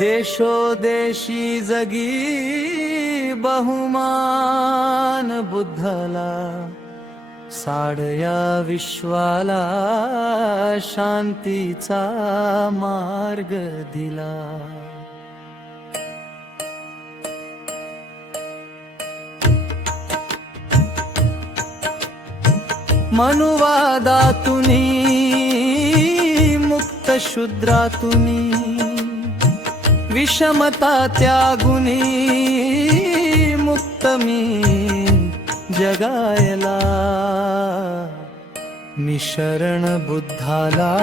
देशोदेशी जगी बहुमान बुद्धला, साडया विश्वाला शांतीचा मार्ग दिला. मनुवादातुनी मुक्त शूद्रातुनी, विषमता त्यागुनी मुक्त मी जगायला. मी शरण बुद्धाला,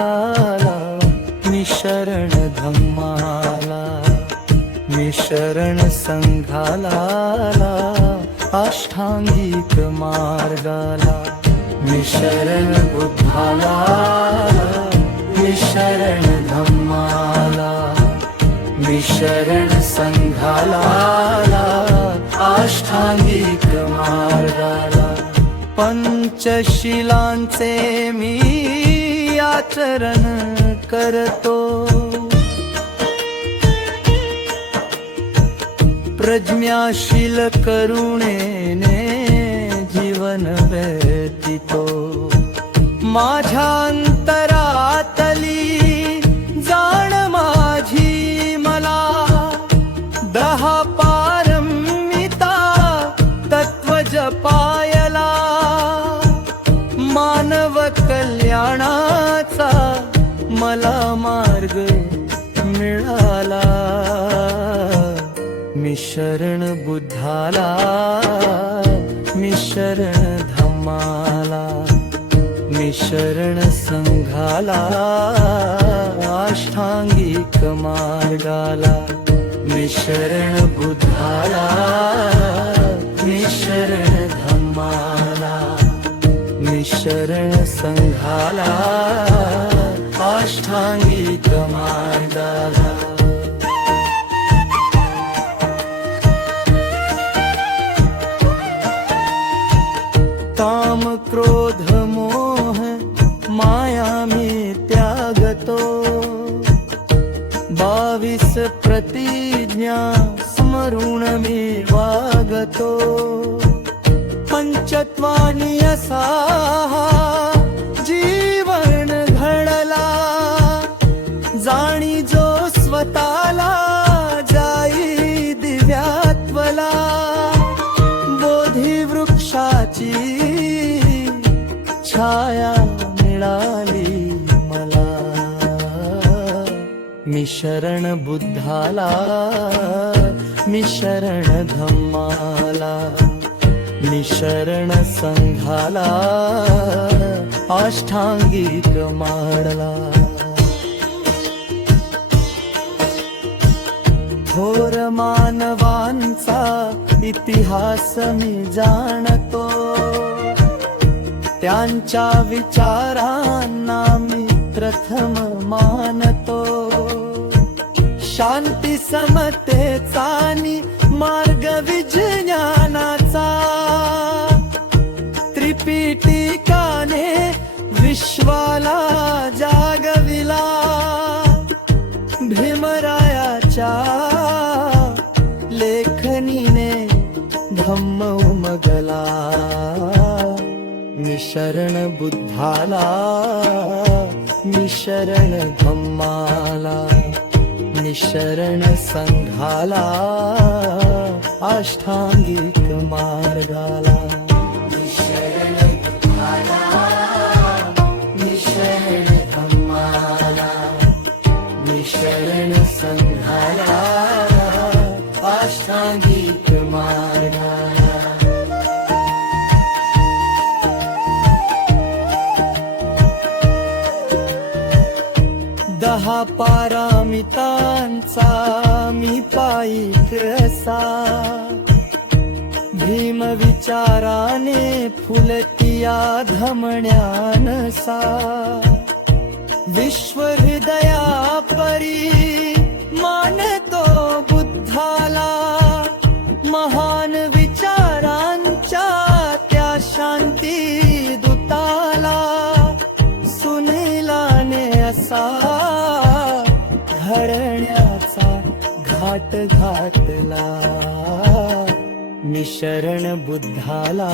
मी शरण धम्माला, मी शरण संघाला, अष्टांगिक मार्गाला. मी शरण बुद्धाला, मी शरण धम्माला, मी शरण संघाला, अष्टांगिक मार्गाला. पंचशिलांचे मी आचरण करतो, प्रज्ञाशील करुणेने जीवन व्यतीतो. माझ्या अंतरातली जाण माझी मला, दहा पारमिता तत्व जपायला. मानव कल्याणाचा मला मार्ग मिळाला. मी शरण बुद्धाला, मी शरण धम्माला, मी शरण संघाला, अष्टांगिक मार्गाला. मी शरण बुद्धाला, मी शरण धम्माला, मी शरण संघाला, अष्टांगिक मार्गाला. काम क्रोध मोह माया मी त्यागतो, 22 प्रतिज्ञा स्मरून मी वागतो. पंचत्वानी असा जीवन घडला, जाणी जो स्वतःला जाई दिव्यात्वला. बोधी वृक्षाची छाया मिळाली मला. मी शरण बुद्धाला, मी शरण धम्माला, मी शरण संघाला, अष्टांगिक मार्गाला. थोर मानवांचा इतिहास मी जाणतो, त्यांच्या विचारांना मी प्रथम मानतो. शांती समतेचा आणि मार्ग विज्ञानाचा, त्रिपिटिकाने विश्वाला जागविला. भीमरायाच्या लेखनीने धम्म उमगला. मी शरण बुद्धाला, मी शरण धम्माला, मी शरण संघाला, अष्टांगिक मार्गाला. मी शरण बुद्धाला, मी शरण धम्माला, मी शरण संघाला, अष्टांगिक मार्गाला. दहा पारमितांचा मी पाईक असा, भीम विचाराने फुलतिया धमण्यानसा. विश्व हृदया परी मानतो बुद्धाला, कसा घडण्याचा घाट घातला मी शरण बुद्धाला